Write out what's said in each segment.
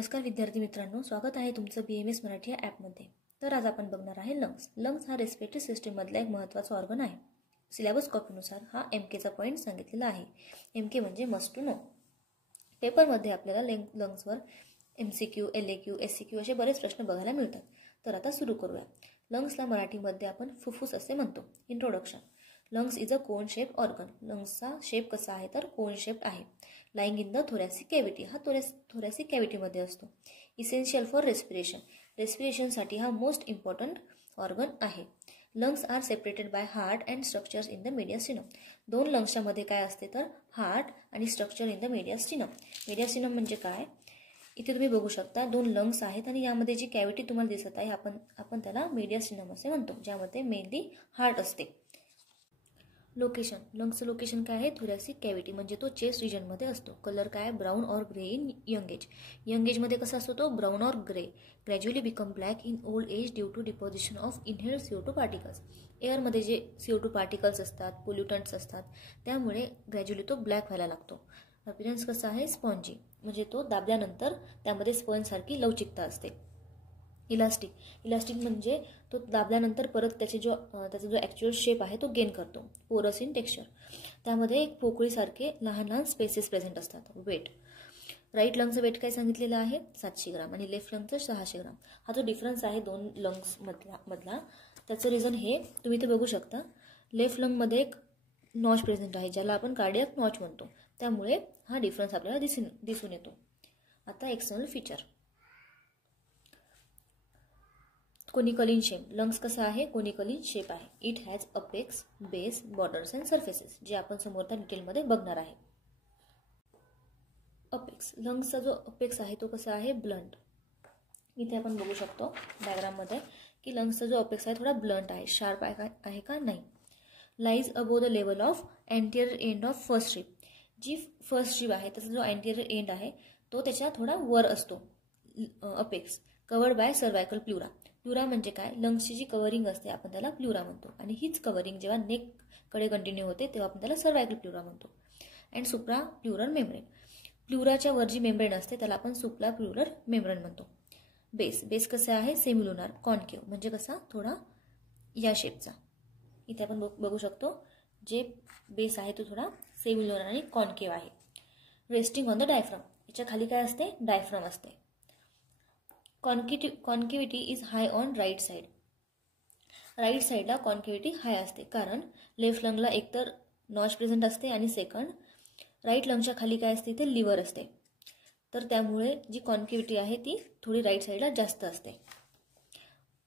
नमस्कार विद्यार्थी मित्रांनो, स्वागत आहे तुमचं BMS मराठी या ॲपमध्ये. तर आज आपण बघणार आहे लंग्स हा रेस्पिरेटरी सिस्टीममधला एक महत्त्वाचा ऑर्गन आहे. सिलेबस कॉपीनुसार हा MKचा पॉईंट सांगितलेला आहे. MK म्हणजे मस्ट टू नो. पेपरमध्ये आपल्याला लंग्सवर MCQ, LAQ, SCQ असे बरेच प्रश्न बघायला मिळतात. तर आता सुरू करूया. लंग्सला मराठीमध्ये आपण फुफ्फुस असे म्हणतो. Introduction. Lungs is a cone shape organ. लंग्सचा शेप कसा आहे तर कोन शेप आहे. Lying in the thoracic cavity. हा थोरॅसिक कॅव्हिटीमध्ये असतो. Essential for respiration. रेस्पिरेशनसाठी हा मोस्ट इम्पॉर्टंट ऑर्गन आहे. Lungs are separated by heart and structures in the mediastinum. दोन लंग्सच्या मध्ये काय असते तर हार्ट आणि structure in the mediastinum. Mediastinum म्हणजे काय? इथे तुम्ही बघू शकता दोन लंग्स आहेत आणि यामध्ये जी कॅव्हिटी तुम्हाला दिसत आहे आपण त्याला मेडियास्टिनम असे म्हणतो, ज्यामध्ये मेनली हार्ट असते. लोकेशन. लंग्सचं लोकेशन काय आहे? थोरॅसिक कॅव्हिटी म्हणजे तो चेस्ट रिजनमध्ये असतो. कलर काय? Brown or grey in young age. Young एजमध्ये कसा असतो तो? Brown or grey. Gradually become black in old age due to deposition of inhaled CO2 particles. एअरमध्ये जे CO2 पार्टिकल्स असतात, पोल्युटंट्स असतात, त्यामुळे ग्रॅज्युअली तो ब्लॅक व्हायला लागतो. अपीरन्स कसा आहे? स्पॉन्जी म्हणजे तो दाबल्यानंतर त्यामध्ये स्पंजसारखी लवचिकता असते. इलास्टिक म्हणजे तो दाबल्यानंतर परत त्याचा जो ॲक्च्युअल शेप आहे तो गेन करतो. पोरस इन टेक्स्चर. त्यामध्ये एक पोकळीसारखे लहान लहान स्पेसेस प्रेझेंट असतात. वेट. राईट लंगचं वेट काय सांगितलेलं आहे? 700 ग्राम आणि लेफ्ट लंगचं 600 ग्राम. हा जो डिफरन्स आहे दोन लंग्स मधला त्याचं रिझन हे तुम्ही इथे बघू शकता. लेफ्ट लंगमध्ये एक नॉच प्रेझेंट आहे ज्याला आपण कार्डियक नॉच म्हणतो, त्यामुळे हा डिफरन्स आपल्याला दिसून येतो. आता external feature. Conical in shape. Lungs कसा आहे? कोनिकल इन शेप आहे. It has apex, base, borders and surfaces, जे आपण समोर त्या डिटेलमध्ये बघणार आहे. अपेक्स. लंग्सचा जो अपेक्स आहे तो कसा आहे? ब्लंट. इथे आपण बघू शकतो डायग्राममध्ये की लंग्सचा जो अपेक्स आहे थोडा ब्लंट आहे. शार्प आहे का? नाही. Lies above the level of anterior end of first rib. जी फर्स्ट रिब आहे त्याचा जो अँटिरियर एंड आहे तो त्याच्या थोडा वर असतो. Apex. Covered by cervical pleura. Pleura म्हणजे काय? लंग्सची जी कव्हरिंग असते आपण त्याला प्लुरा म्हणतो, आणि हीच कव्हरिंग जेव्हा नेककडे कंटिन्यू होते तेव्हा आपण त्याला सर्वायकल प्लुरा म्हणतो. And supra pleural membrane. प्लुराच्या वर जी मेम्ब्रेन असते त्याला आपण सुप्रा प्लुरल मेम्ब्रेन म्हणतो. बेस कसा आहे? सेम्युलुनार कॉन्केव म्हणजे कसा? थोडा या शेपचा. इथे आपण बघू शकतो जे बेस आहे तो थोडा सेम्युलुनार आणि कॉन्केव आहे. Resting on the diaphragm. याच्या खाली काय असते? डायफ्राम असते. Concavity is high on right side. Right साईडला कॉन्केव्हिटी हाय असते कारण लेफ्ट लंगला एकतर नॉच प्रेझेंट असते आणि सेकंड राईट लंगच्या खाली काय असते? ते लिव्हर असते. तर त्यामुळे जी कॉन्केव्हिटी आहे ती थोडी राईट साईडला जास्त असते.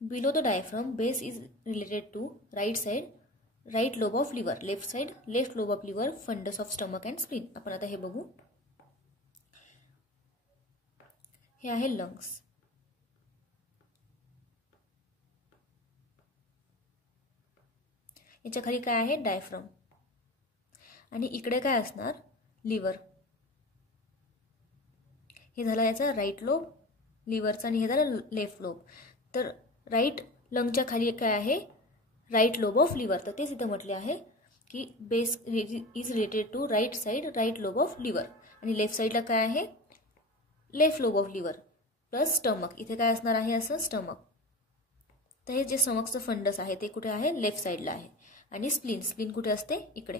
Below the diaphragm base is related to right side right lobe of liver. Left side left lobe of liver, fundus of stomach and spleen. आपण आता हे बघू. हे आहे लंग्स. याच्या खाली काय आहे? डायफ्राम. आणि इकडे काय असणार? लिव्हर. हे झालं याचा राईट लोब लिव्हरचा आणि हे झालं लेफ्ट लोब. तर राईट लंगच्या खाली काय आहे? Right lobe of liver. तर तेच इथं म्हटले आहे की base is related to right side right lobe of liver. आणि लेफ्ट साईडला काय आहे? Left lobe of liver plus stomach. इथे काय असणार आहे? असं स्टमक. तर हे जे स्टमकचं फंडस आहे ते कुठे आहे? लेफ्ट साईडला आहे. आणि स्प्लीन कुठे असते? इकडे.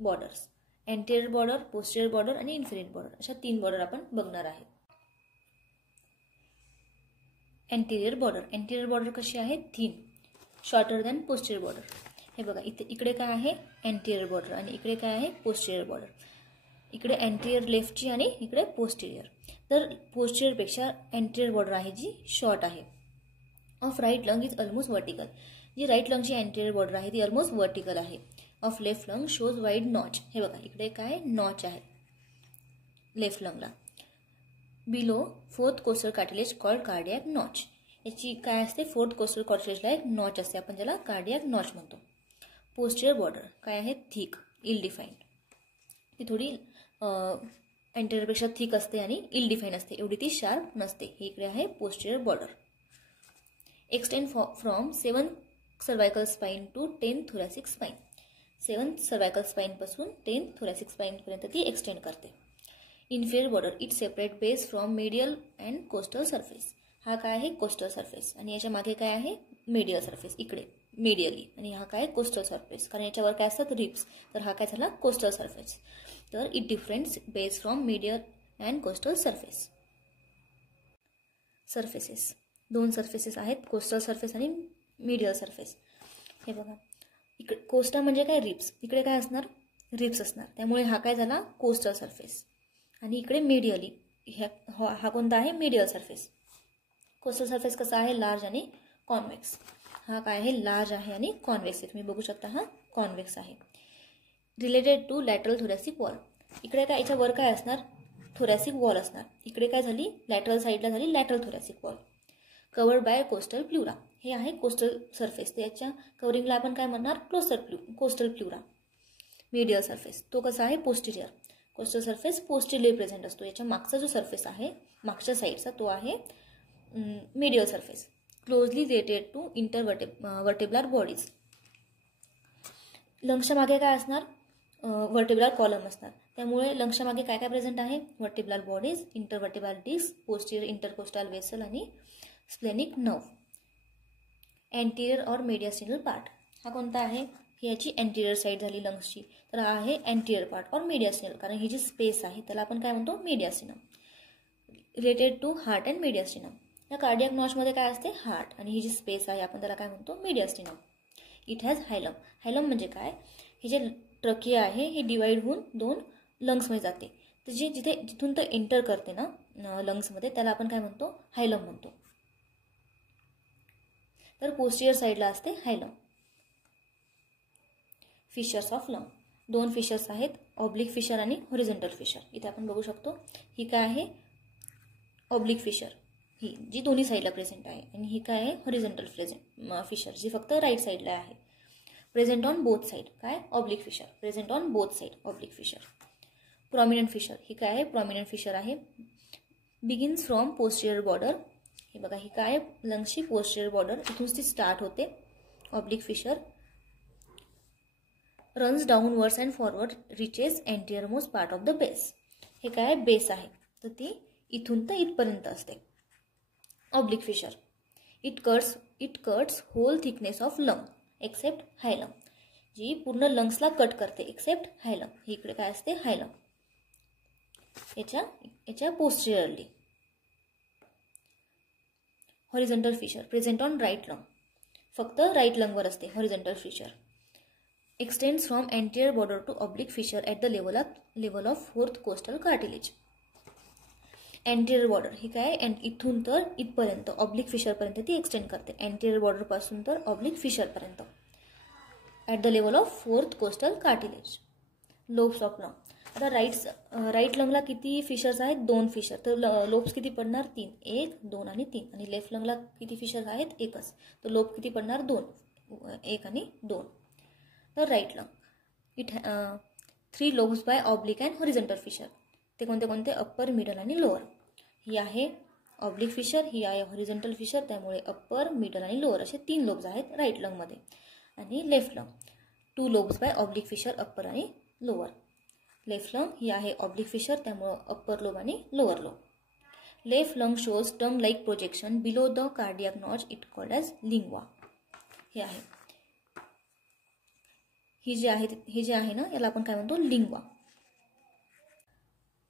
Borders. Anterior border, posterior border आणि इन्फेरियर बॉर्डर अशा 3 बॉर्डर आपण बघणार आहे. अँटेरियर बॉर्डर कशी आहे? Thin, shorter than posterior border. हे बघा इकडे काय आहे? अँटेरियर बॉर्डर आणि इकडे काय आहे? Posterior border. इकडे अँटेरियर लेफ्टची आणि इकडे पोस्टेरियर. तर पोस्टेरियरपेक्षा अँटेरियर बॉर्डर आहे जी शॉर्ट आहे. Of right lung is almost vertical. जी राईट लंगची अँटेरियर बॉर्डर आहे ती ऑलमोस्ट वर्टिकल आहे. Of left lung shows wide notch. हे बघा इकडे काय? नॉच आहे लेफ्ट लंगला. Below fourth costal cartilage called cardiac notch. याची काय असते? फोर्थ कोस्टल कार्टिलेजला एक नॉच असते, आपण त्याला कार्डियक नॉच म्हणतो. पोस्टेरियर बॉर्डर काय आहे? थिक, इल डिफाईन्ड. ती थोडी अँटेरियरपेक्षा थिक असते आणि इल डिफाईन असते, एवढी ती शार्प नसते. हे इकडे आहे posterior border. Extend from 7 cervical spine to 10 thoracic spine. 7 cervical spine पासून 10 थोरॅसिक स्पाईन पर्यंत ती एक्सटेंड करते. Inferior border it separate base from medial and costal surface. हा काय आहे कोस्टल सरफेस आणि याच्या मागे काय आहे मीडियल सरफेस इकडे मीडियली, आणि हा काय कोस्टल सरफेस कारण याच्यावर काय असतात रिप्स, तर हा काय झाला कोस्टल सरफेस. तर it different base from medial and costal surface. Surfaces, दोन सरफेसेस आहेत, कोस्टल सरफेस आणि मीडियल सरफेस. हे बघा इकडे कोस्टा म्हणजे काय रिप्स, इकडे काय असणार रिप्स असणार, त्यामुळे हा काय झाला कोस्टल सरफेस. आणि इकडे मीडियली हा कोणता आहे मीडियल सरफेस. कोस्टल सरफेस कसा आहे लार्ज आणि कॉन्व्हेक्स. हा काय आहे लार्ज आहे आणि कॉन्व्हेक्स आहे, तुम्ही बघू शकता हा कॉन्व्हेक्स आहे. Related to lateral thoracic wall. इकडे काय याच्या वर काय असणार थोरॅसिक वॉल असणार, इकडे काय झाली लॅटरल साईडला झाली lateral thoracic wall. Covered by costal pleura. हे आहे कोस्टल सरफेस, तर याच्या कव्हरिंगला आपण काय म्हणणार कोस्टल प्ल्युरा. मीडियल सरफेस तो कसा आहे posterior. Coastal surface posterior present असतो, याच्या मागचा जो सरफेस आहे मागच्या साईडचा तो आहे medial surface. Closely related to vertebral bodies. लंग्सच्या मागे काय असणार वर्टेब्युलर कॉलम असणार, त्यामुळे लंग्सच्या मागे काय काय प्रेझेंट आहे vertebral bodies, intervertebral disc, posterior intercostal vessel आणि स्प्लेनिक नर्व. अँटिरियर और मीडियास्टिनल पार्ट. हा कोणता आहे ही याची अँटिरियर साईड झाली लंग्सची, तर हा आहे अँटिरियर पार्ट और मीडियास्टिनल, कारण ही जी स्पेस आहे त्याला आपण काय म्हणतो mediastinum. Related to heart and mediastinum. या कार्डियक नॉचमध्ये काय असते हार्ट, आणि ही जी स्पेस आहे आपण त्याला काय म्हणतो mediastinum. It has hilum. Hilum म्हणजे काय हे जे ट्रकिया आहे हे डिवाइड होऊन दोन लंग्समध्ये जाते, तर जिथून तर एंटर करते ना लंग्समध्ये त्याला आपण काय म्हणतो हायलम म्हणतो. तर पोस्टिरियर साईडला असते हायलम. Fissures of lung. दोन फिशर्स आहेत ऑब्लिक फिशर आणि हॉरिझॉन्टल फिशर. इथे आपण बघू शकतो ही काय आहे ऑब्लिक फिशर ही जी दोन्ही साईडला प्रेझेंट आहे, आणि ही काय आहे हॉरिझॉन्टल फिशर जी फक्त राईट साईडला आहे. प्रेझेंट ऑन बोथ साईड काय oblique fissure, present on both side oblique fissure. Prominent fissure. ही काय आहे प्रॉमिनंट फिशर आहे. Begins from posterior border. हे बघा ही काय लंग्सची पोस्टिरियर बॉर्डर इथून ती स्टार्ट होते oblique fissure. Runs downwards and forward reaches anterior most part of the base. हे काय बेस आहे तर ती इथून तर इथपर्यंत असते oblique fissure. It cuts whole thickness of lung except hilum. जी पूर्ण लंग्सला कट करते एक्सेप्ट हायलम. ही इकडे काय असते हायलम याच्या posteriorly. Horizontal fissure present on right lung. फक्त राईट लंगवर असते horizontal fissure. Extends from anterior border to oblique fissure at the level of fourth costal cartilage. Anterior border ही काय इथून तर इथपर्यंत ऑब्लिक फिशरपर्यंत ती एक्सटेंड करते. एंटिरियर बॉर्डरपासून तर ऑब्लिक फिशरपर्यंत at the level of fourth costal cartilage. Lobes of lung. आता राईट लंगला किती फिशर्स आहेत दोन फिशर, तर लोब्स किती पडणार 3 1 2 आणि 3. आणि लेफ्ट लंगला किती फिशर्स आहेत एकच, तर लोब किती पडणार 2 1 आणि 2. तर right lung it 3 lobes by oblique and horizontal fissure. ते कोणते अप्पर मिडल आणि लोअर. ही आहे ऑब्लिक फिशर, ही आहे हॉरिझॉन्टल फिशर, त्यामुळे अप्पर मिडल आणि लोअर असे 3 लोब्स आहेत राईट लंगमध्ये. आणि left lung 2 lobes by oblique fissure upper आणि लोअर. लेफ्ट लंग ही आहे ऑब्लिक फिशर, त्यामुळं अप्पर लोब आणि lower lobe. Left lung shows tongue like projection below the cardiac notch it called as lingua. हे आहे हे जे आहे ना याला आपण काय म्हणतो लिंग्वा.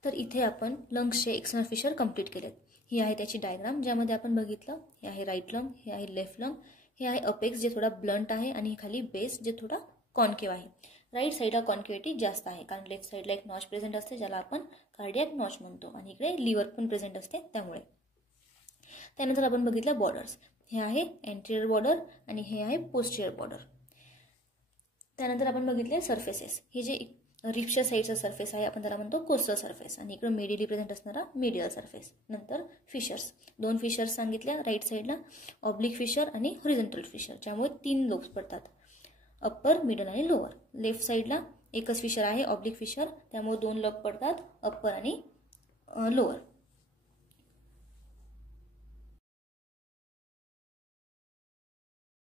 तर इथे आपण लंग्सचे एक्सटर्नल फिशर कंप्लीट केलेत. ही आहे त्याची डायग्राम ज्यामध्ये आपण बघितलं हे आहे राईट लंग, हे आहे लेफ्ट लंग, हे आहे अपेक्स जे थोडा ब्लंट आहे आणि खाली बेस जे थोडा कॉन्केव्ह आहे. राईट साईडला कॉन्केव्हिटी जास्त आहे कारण लेफ्ट साईडला एक नॉच प्रेझेंट असते ज्याला आपण कार्डियक नॉच म्हणतो, आणि इकडे लिव्हर पण प्रेझेंट असते त्यामुळे. त्यानंतर आपण बघितलं बॉर्डर्स. हे आहे एंटिरियर बॉर्डर आणि हे आहे पोस्टिरियर बॉर्डर. त्यानंतर आपण बघितले सरफेसेस. हे जे रिप्सच्या साईडचा सरफेस आहे आपण त्याला म्हणतो कोस्टल सरफेस, आणि इकडे मिडियली प्रेझेंट असणारा मिडियल सरफेस. नंतर फिशर्स 2 फिशर्स सांगितल्या राईट साईडला ऑब्लिक फिशर आणि हॉरिझॉन्टल फिशर, ज्यामुळे 3 लोब्स पडतात अप्पर मिडल आणि लोअर. लेफ्ट साईडला एकच फिशर आहे ऑब्लिक फिशर, त्यामुळे 2 लोब पडतात अप्पर आणि लोअर.